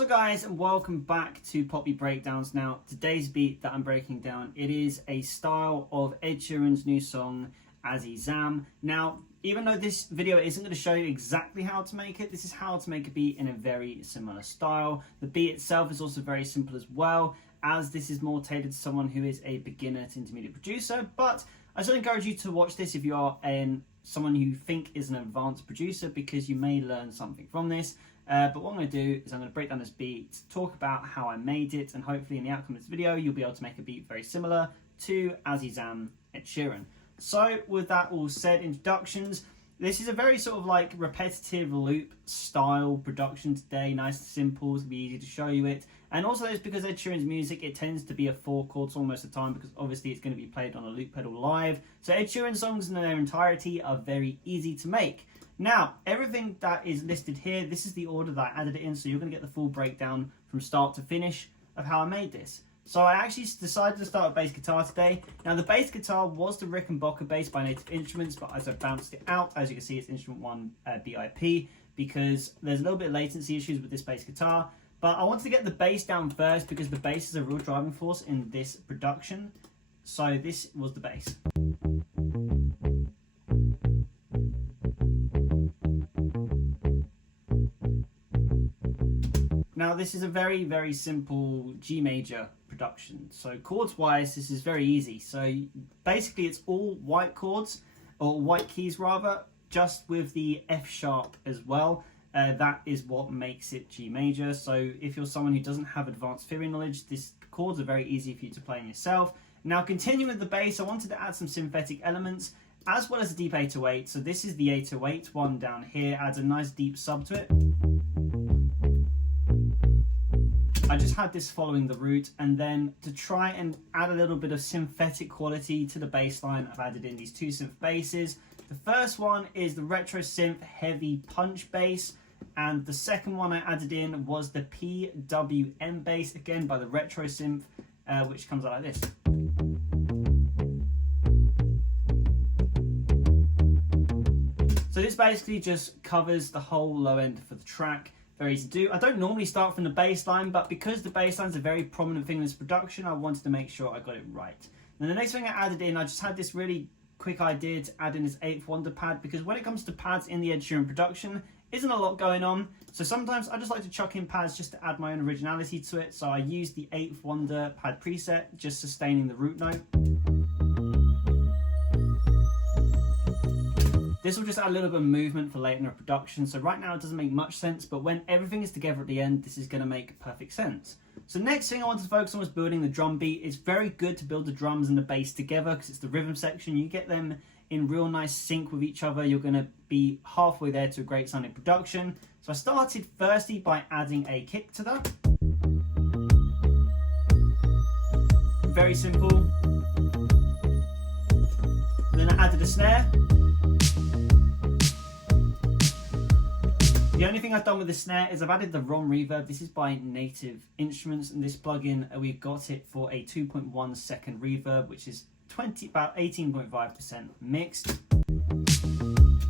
What's up guys, and welcome back to Poppy Breakdowns. Now, today's beat that I'm breaking down, it is a style of Ed Sheeran's new song, Azizam. Now, even though this video isn't going to show you exactly how to make it, this is how to make a beat in a very similar style. The beat itself is also very simple as well, as this is more tailored to someone who is a beginner to intermediate producer, but I still encourage you to watch this if you are someone you think is an advanced producer, because you may learn something from this. But what I'm going to do is I'm going to break down this beat, talk about how I made it, and hopefully in the outcome of this video you'll be able to make a beat very similar to Azizam, Ed Sheeran. So with that all said, introductions. This is a very sort of like repetitive loop style production today, nice and simple, it's going to be easy to show you it. And also it's because Ed Sheeran's music, it tends to be a 4 chords almost of the time, because obviously it's going to be played on a loop pedal live. So Ed Sheeran songs in their entirety are very easy to make. Now, everything that is listed here, this is the order that I added it in, so you're going to get the full breakdown from start to finish of how I made this. So I actually decided to start with bass guitar today. Now, the bass guitar was the Rickenbacker bass by Native Instruments, but as I bounced it out, as you can see, it's Instrument 1 BIP, because there's a little bit of latency issues with this bass guitar. But I wanted to get the bass down first, because the bass is a real driving force in this production. So this was the bass. Now this is a very, very simple G major production. So chords wise, this is very easy. So basically it's all white chords, or white keys rather, just with the F sharp as well. That is what makes it G major. So if you're someone who doesn't have advanced theory knowledge, these chords are very easy for you to play in yourself. Now continuing with the bass, I wanted to add some synthetic elements as well as a deep 808. So this is the 808 one down here, adds a nice deep sub to it. I just had this following the root, and then to try and add a little bit of synthetic quality to the bass line, I've added in these 2 synth basses. The first one is the retro synth heavy punch bass, and the second one I added in was the PWM bass, again by the retro synth, which comes out like this. So this basically just covers the whole low end for the track. Very easy to do. I don't normally start from the bass line, but because the bass line is a very prominent thing in this production, I wanted to make sure I got it right. And the next thing I added in, I just had this really quick idea to add in this 8th wonder pad, because when it comes to pads in the Ed Sheeran production, isn't a lot going on. So sometimes I just like to chuck in pads just to add my own originality to it. So I used the 8th wonder pad preset, just sustaining the root note. This will just add a little bit of movement for later in the production. So right now it doesn't make much sense, but when everything is together at the end, this is going to make perfect sense. So next thing I wanted to focus on was building the drum beat. It's very good to build the drums and the bass together, because it's the rhythm section. You get them in real nice sync with each other. You're going to be halfway there to a great sounding production. So I started firstly by adding a kick to that. Very simple. Then I added a snare. The only thing I've done with the snare is I've added the ROM reverb. This is by Native Instruments, and this plugin, we've got it for a 2.1 second reverb, which is about 18.5% mixed.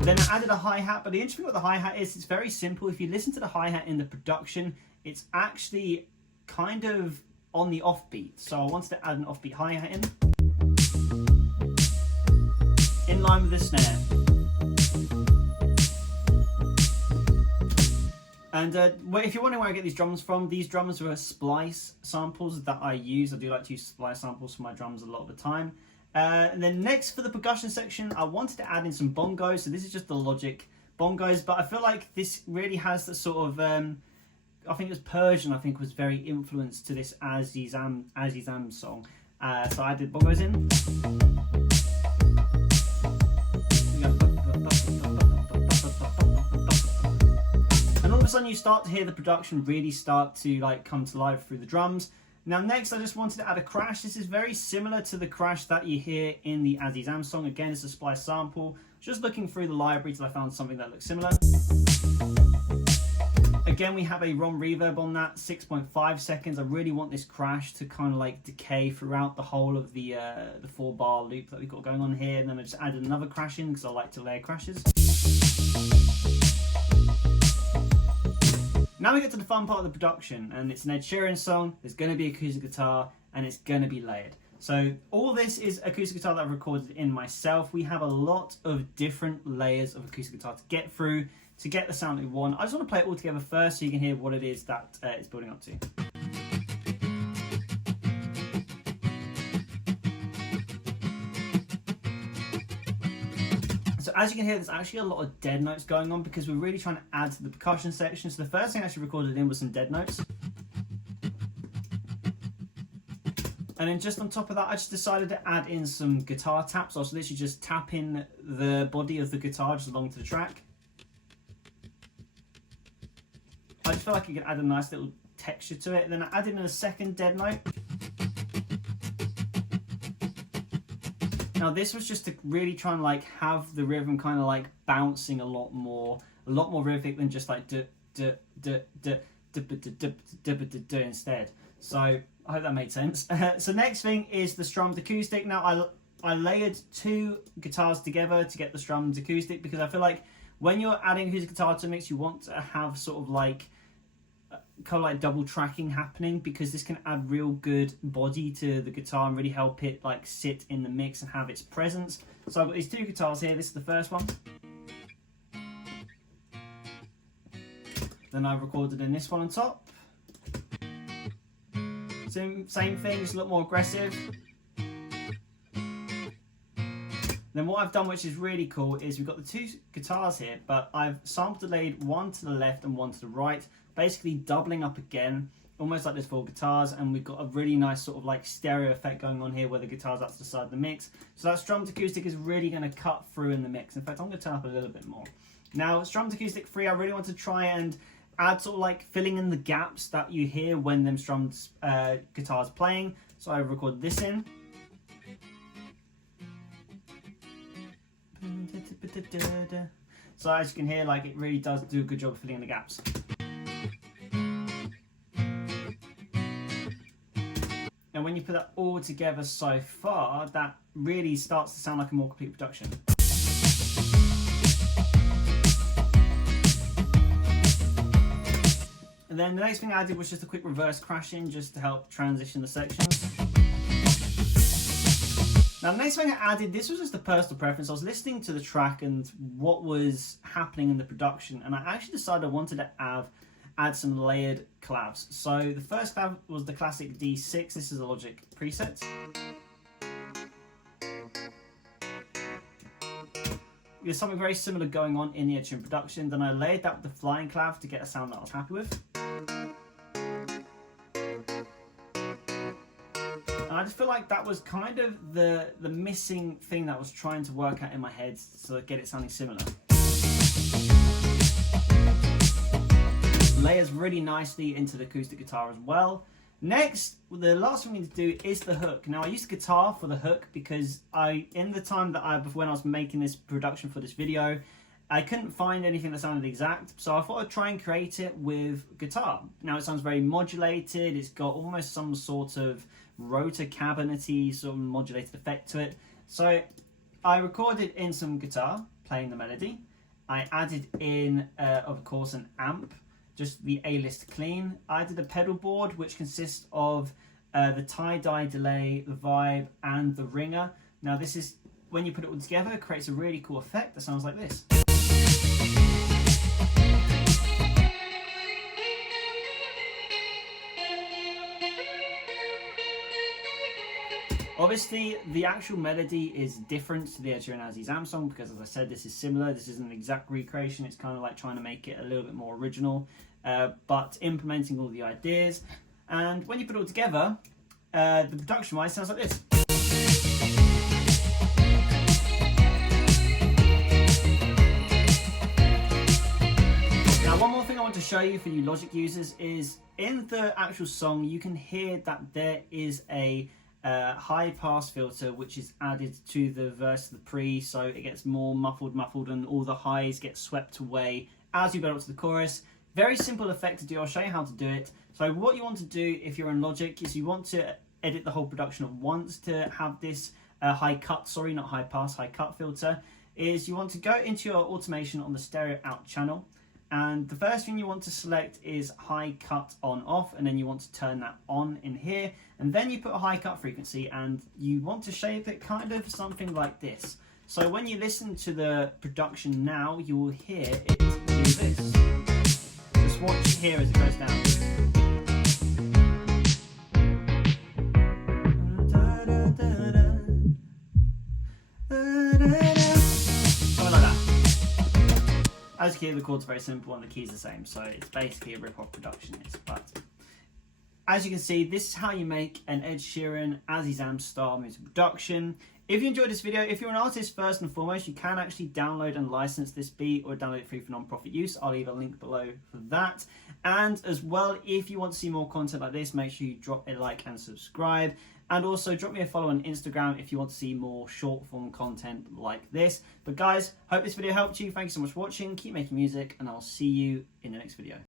Then I added a hi-hat, but the interesting thing with the hi-hat is it's very simple. If you listen to the hi-hat in the production, it's actually kind of on the offbeat. So I wanted to add an offbeat hi-hat in line with the snare. And if you're wondering where I get these drums from, these drums were splice samples that I use. I do like to use splice samples for my drums a lot of the time. And then next for the percussion section, I wanted to add in some bongos. So this is just the Logic bongos, but I feel like this really has the sort of, I think it was Persian, I think was very influenced to this Azizam song. So I did bongos in. All of a sudden you start to hear the production really start to like come to life through the drums. Now next I just wanted to add a crash. This is very similar to the crash that you hear in the Azizam song. Again, it's a splice sample. Just looking through the library till I found something that looks similar. Again, we have a ROM reverb on that, 6.5 seconds. I really want this crash to kind of like decay throughout the whole of the 4-bar loop that we've got going on here. And then I just added another crash in because I like to layer crashes. Now we get to the fun part of the production, and it's an Ed Sheeran song. There's going to be acoustic guitar, and it's going to be layered. So all this is acoustic guitar that I've recorded in myself. We have a lot of different layers of acoustic guitar to get through to get the sound that we want. I just want to play it all together first so you can hear what it is that it's building up to. So as you can hear, there's actually a lot of dead notes going on because we're really trying to add to the percussion section. So the first thing I actually recorded in was some dead notes. And then just on top of that, I just decided to add in some guitar taps. I was literally just tapping the body of the guitar just along to the track. I just felt like you could add a nice little texture to it. And then I added in a second dead note. Now this was just to really try and like have the rhythm kind of like bouncing a lot more rhythmic than just like instead. So I hope that made sense. So next thing is the strummed acoustic. Now I layered two guitars together to get the strummed acoustic because I feel like when you're adding acoustic guitar to a mix, you want to have sort of like kind of like double tracking happening because this can add real good body to the guitar and really help it like sit in the mix and have its presence. So I've got these two guitars here. This is the first one. Then I've recorded in this one on top. Same thing, just a lot more aggressive. Then what I've done, which is really cool, is we've got the two guitars here, but I've sampled delayed one to the left and one to the right, basically doubling up again, almost like there's four guitars, and we've got a really nice sort of like stereo effect going on here where the guitar's out to the side of the mix. So that strummed acoustic is really going to cut through in the mix. In fact, I'm going to turn up a little bit more. Now, strummed acoustic 3, I really want to try and add sort of like filling in the gaps that you hear when them strummed guitars playing. So I recorded this in. So as you can hear, like it really does do a good job of filling in the gaps. And when you put that all together so far, that really starts to sound like a more complete production. And then the next thing I did was just a quick reverse crashing just to help transition the sections. Now the next thing I added, this was just a personal preference. I was listening to the track and what was happening in the production, and I actually decided I wanted to add some layered clavs. So the first clav was the classic D6. This is a Logic preset. There's something very similar going on in the Ed Sheeran production. Then I layered that with the flying clav to get a sound that I was happy with. And I just feel like that was kind of the missing thing that I was trying to work out in my head to get it sounding similar. Layers really nicely into the acoustic guitar as well. Next, the last thing we need to do is the hook. Now I used guitar for the hook because in the time that when I was making this production for this video, I couldn't find anything that sounded exact, so I thought I'd try and create it with guitar. Now it sounds very modulated, it's got almost some sort of rotor cabinet-y sort of modulated effect to it. So I recorded in some guitar, playing the melody. I added in, of course, an amp, just the A-list clean. I did a pedal board, which consists of the tie-dye delay, the vibe, and the ringer. Now this is, when you put it all together, it creates a really cool effect that sounds like this. Obviously, the actual melody is different to the Ed Sheeran Azizam song because, as I said, this is similar. This isn't an exact recreation. It's kind of like trying to make it a little bit more original, but implementing all the ideas. And when you put it all together, the production-wise sounds like this. Now, one more thing I want to show you for you Logic users is in the actual song, you can hear that there is a high pass filter which is added to the verse of the pre, so it gets more muffled and all the highs get swept away as you go up to the chorus. Very simple effect to do. I'll show you how to do it. So what you want to do if you're in Logic is you want to edit the whole production at once to have this high cut filter, is you want to go into your automation on the stereo out channel, And the first thing you want to select is high cut on off, and then you want to turn that on in here, and then you put a high cut frequency, and you want to shape it kind of something like this. So when you listen to the production now, you will hear it do this. Just watch here as it goes down. Something like that. As you hear, the chords are very simple and the keys are the same, so it's basically a rip-off production. But as you can see, this is how you make an Ed Sheeran, Azizam style music production. If you enjoyed this video, if you're an artist first and foremost, you can actually download and license this beat or download it free for non-profit use. I'll leave a link below for that. And as well, if you want to see more content like this, make sure you drop a like and subscribe. And also drop me a follow on Instagram if you want to see more short form content like this. But guys, hope this video helped you. Thank you so much for watching. Keep making music and I'll see you in the next video.